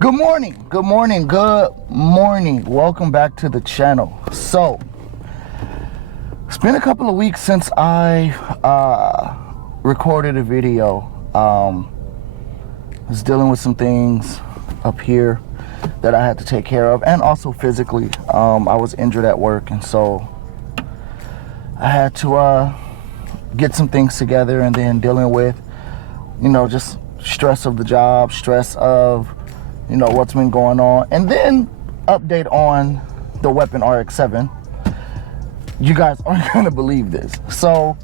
Good morning. Welcome back to the channel. So, it's been a couple of weeks since I recorded a video. I was dealing with some things up here that I had to take care of, and also physically. I was injured at work, and so I had to get some things together, and then dealing with, just stress of the job, stress of what's been going on, and then update on the weapon Rx7. You guys aren't gonna believe this. So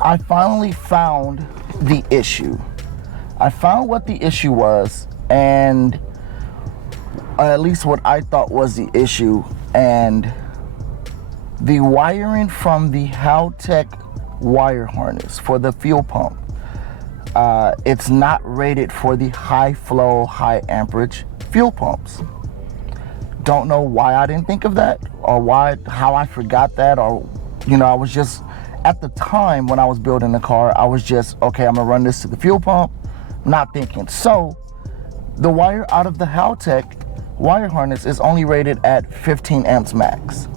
I finally found the issue. I found what the issue was, and at least what I thought was the issue, and the wiring from the Haltech wire harness for the fuel pump. It's not rated for the high flow, high amperage fuel pumps. Don't know why I didn't think of that, or how I forgot that, or I was just, at the time when I was building the car, I was just, okay, I'm gonna run this to the fuel pump, not thinking. So the wire out of the Haltech wire harness is only rated at 15 amps max.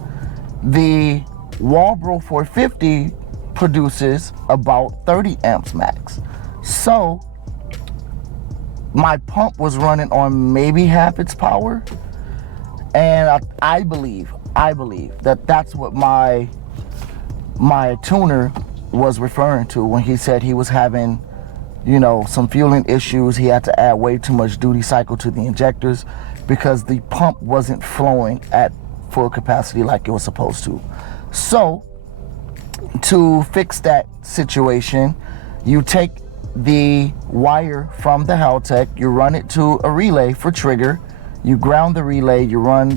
The Walbro 450 produces about 30 amps max. So my pump was running on maybe half its power, and I believe that that's what my tuner was referring to when he said he was having some fueling issues. He had to add way too much duty cycle to the injectors because the pump wasn't flowing at full capacity like it was supposed to. So to fix that situation, you take the wire from the Haltech, you run it to a relay for trigger, you ground the relay, you run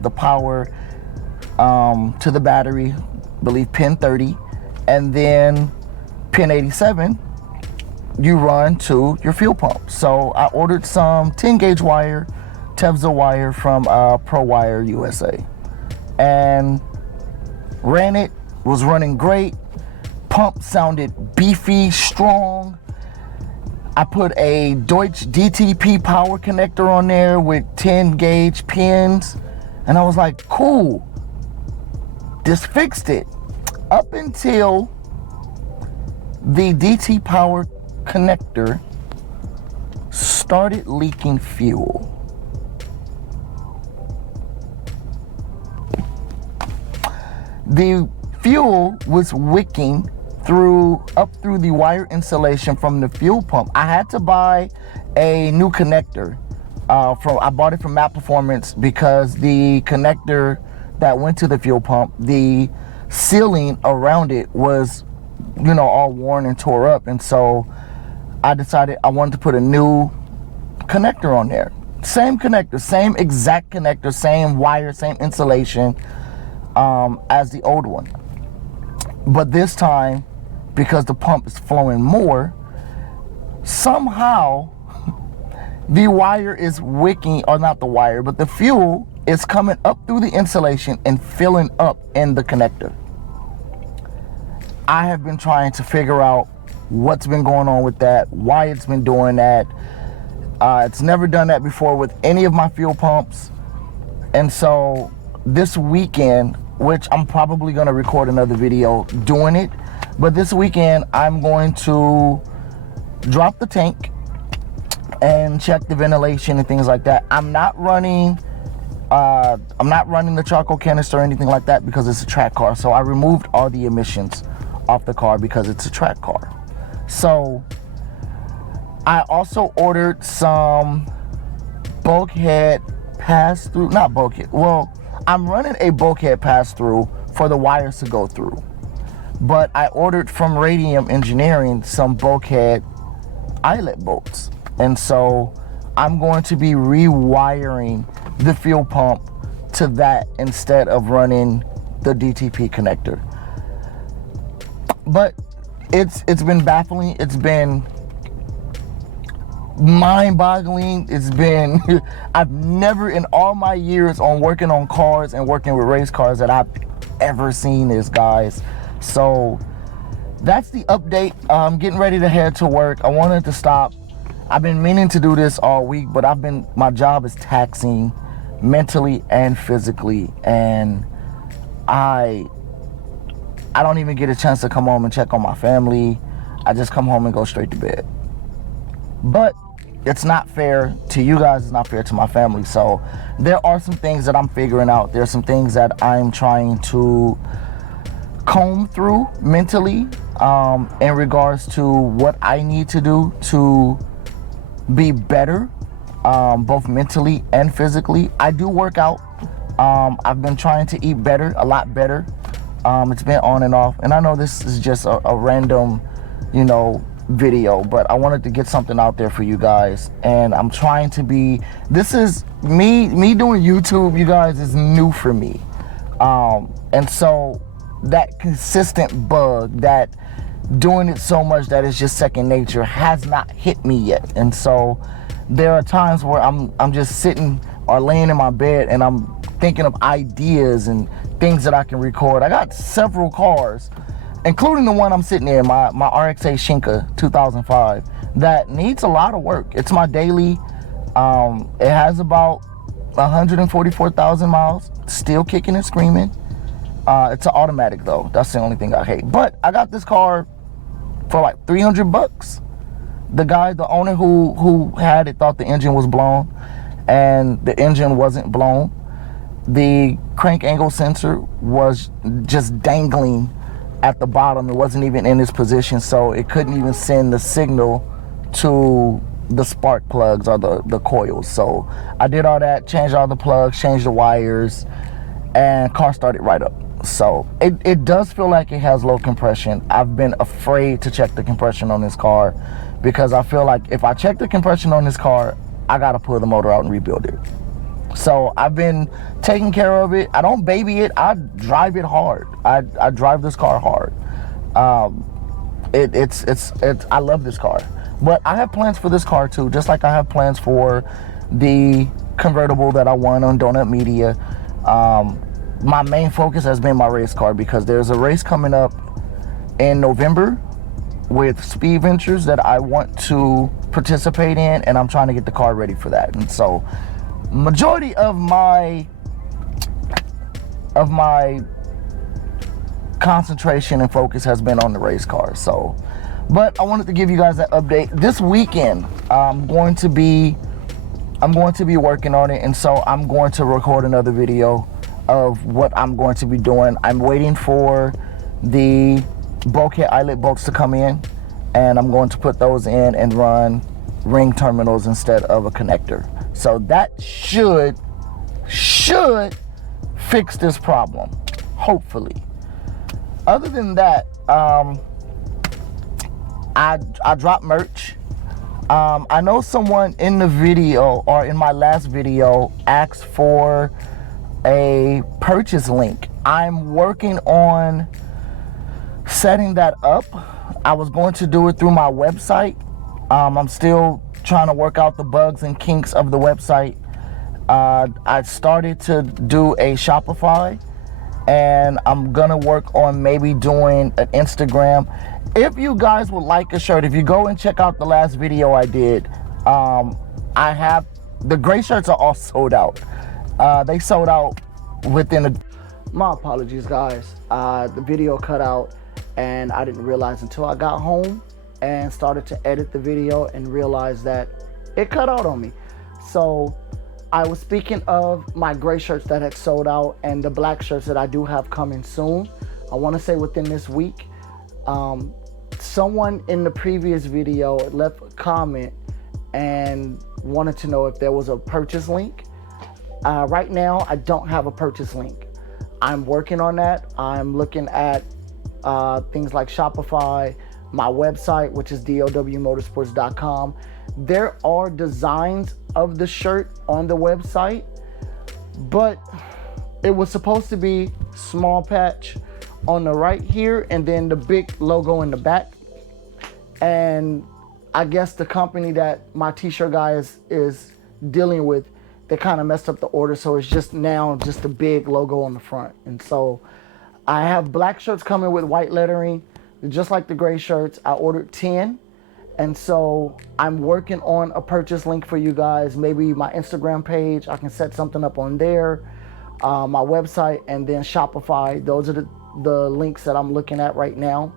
the power to the battery, I believe pin 30, and then pin 87 you run to your fuel pump. So I ordered some 10 gauge wire, Tevza wire from Pro Wire USA, and ran it. Was running great. Pump sounded beefy, strong. I put a Deutsch DTP power connector on there with 10 gauge pins, and I was like, cool, this fixed it. Up until the DT power connector started leaking fuel. The fuel was wicking up through the wire insulation from the fuel pump. I had to buy a new connector. I bought it from Map Performance because the connector that went to the fuel pump, the sealing around it was, all worn and tore up, and so I decided I wanted to put a new connector on there. Same connector, same exact connector, same wire, same insulation as the old one. But this time, because the pump is flowing more, somehow the wire is wicking, or not the wire, but the fuel is coming up through the insulation and filling up in the connector. I have been trying to figure out what's been going on with that, why it's been doing that. It's never done that before with any of my fuel pumps. And so this weekend, which I'm probably going to record another video doing it, but this weekend I'm going to drop the tank and check the ventilation and things like that. I'm not running the charcoal canister or anything like that because it's a track car. So I removed all the emissions off the car because it's a track car. So I also ordered some bulkhead pass-through, not bulkhead, well, I'm running a bulkhead pass-through for the wires to go through. But I ordered from Radium Engineering some bulkhead eyelet bolts. And so I'm going to be rewiring the fuel pump to that instead of running the DTP connector. But it's been baffling. It's been mind-boggling. It's been I've never in all my years on working on cars and working with race cars that I've ever seen this, guys. So that's the update. I'm getting ready to head to work. I wanted to stop I've been meaning to do this all week, but my job is taxing mentally and physically, and I don't even get a chance to come home and check on my family. I just come home and go straight to bed. But it's not fair to you guys, it's not fair to my family. So there are some things that I'm figuring out. There's some things that I'm trying to comb through mentally, in regards to what I need to do to be better, both mentally and physically. I do work out. I've been trying to eat better, a lot better. It's been on and off, and I know this is just a random, video, but I wanted to get something out there for you guys. And I'm trying to be, this is me doing YouTube, you guys, is new for me. And so that consistent bug, that doing it so much that it's just second nature, has not hit me yet. And so there are times where I'm just sitting or laying in my bed and I'm thinking of ideas and things that I can record. I got several cars, including the one I'm sitting in, my Rx7 Shinka 2005, that needs a lot of work. It's my daily. It has about 144,000 miles, still kicking and screaming. It's an automatic though. That's the only thing I hate. But I got this car for like $300. The owner who had it thought the engine was blown, and the engine wasn't blown. The crank angle sensor was just dangling at the bottom. It wasn't even in its position, so it couldn't even send the signal to the spark plugs or the coils. So I did all that, changed all the plugs, changed the wires, and car started right up. So it does feel like it has low compression. I've been afraid to check the compression on this car because I feel like if I check the compression on this car, I gotta pull the motor out and rebuild it. So I've been taking care of it. I don't baby it. I drive it hard. I drive this car hard. It's I love this car. But I have plans for this car too, just like I have plans for the convertible that I won on Donut Media. My main focus has been my race car because there's a race coming up in November with Speed Ventures that I want to participate in, and I'm trying to get the car ready for that. And so majority of my concentration and focus has been on the race car. So, but I wanted to give you guys that update. This weekend I'm going to be working on it, and so I'm going to record another video of what I'm going to be doing. I'm waiting for the bulkhead eyelet bolts to come in, and I'm going to put those in and run ring terminals instead of a connector. So that should fix this problem, hopefully. Other than that, I dropped merch. I know someone in the video, or in my last video, asked for a purchase link. I'm working on setting that up. I was going to do it through my website. I'm still trying to work out the bugs and kinks of the website. I started to do a Shopify, and I'm gonna work on maybe doing an Instagram. If you guys would like a shirt, if you go and check out the last video I did, I have the gray shirts are all sold out. They sold out within my apologies, guys. The video cut out, and I didn't realize until I got home and started to edit the video and realized that it cut out on me. So I was speaking of my gray shirts that had sold out and the black shirts that I do have coming soon. I want to say within this week. Someone in the previous video left a comment and wanted to know if there was a purchase link. Right now, I don't have a purchase link. I'm working on that. I'm looking at things like Shopify, my website, which is dowmotorsports.com. There are designs of the shirt on the website, but it was supposed to be small patch on the right here and then the big logo in the back. And I guess the company that my t-shirt guy is dealing with, they kind of messed up the order, so it's just now just a big logo on the front. And so I have black shirts coming with white lettering, just like the gray shirts. I ordered 10, And so I'm working on a purchase link for you guys. Maybe my Instagram page, I can set something up on there, my website, and then Shopify. Those are the links that I'm looking at right now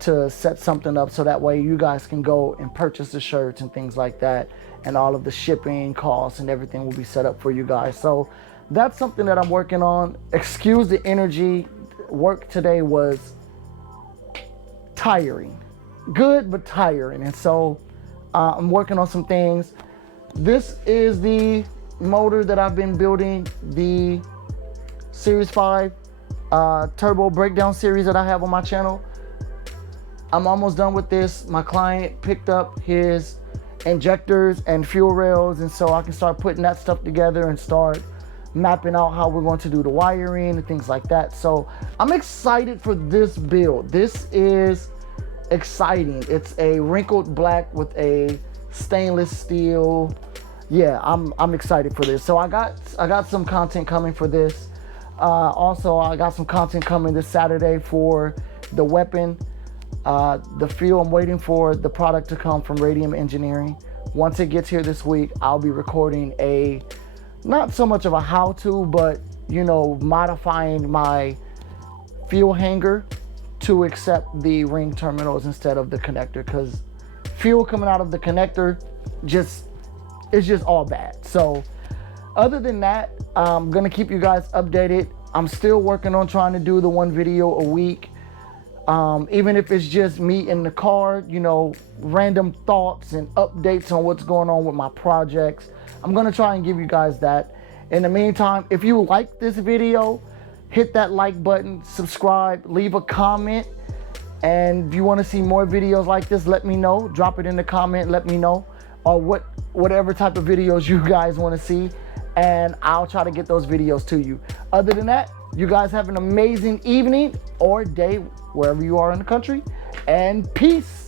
to set something up, so that way you guys can go and purchase the shirts and things like that, and all of the shipping costs and everything will be set up for you guys. So that's something that I'm working on. Excuse the energy. Work today was tiring. Good, but tiring. And so I'm working on some things. This is the motor that I've been building, the Series 5 turbo breakdown series that I have on my channel. I'm almost done with this. My client picked up his injectors and fuel rails, and so I can start putting that stuff together and start mapping out how we're going to do the wiring and things like that. So I'm excited for this build. This is exciting. It's a wrinkled black with a stainless steel. Yeah, I'm excited for this. So I got some content coming for this. Also, I got some content coming this Saturday for the weapon. The fuel, I'm waiting for the product to come from Radium Engineering. Once it gets here this week, I'll be recording a, not so much of a how-to, but, you know, modifying my fuel hanger to accept the ring terminals instead of the connector, because fuel coming out of the connector it's just all bad. So other than that, I'm gonna keep you guys updated. I'm still working on trying to do the one video a week. Even if it's just me in the car, you know, random thoughts and updates on what's going on with my projects. I'm gonna try and give you guys that. In the meantime, if you like this video, hit that like button, subscribe, leave a comment. And if you wanna see more videos like this, let me know. Drop it in the comment, let me know. Or whatever type of videos you guys wanna see. And I'll try to get those videos to you. Other than that, you guys have an amazing evening or day, wherever you are in the country, and peace.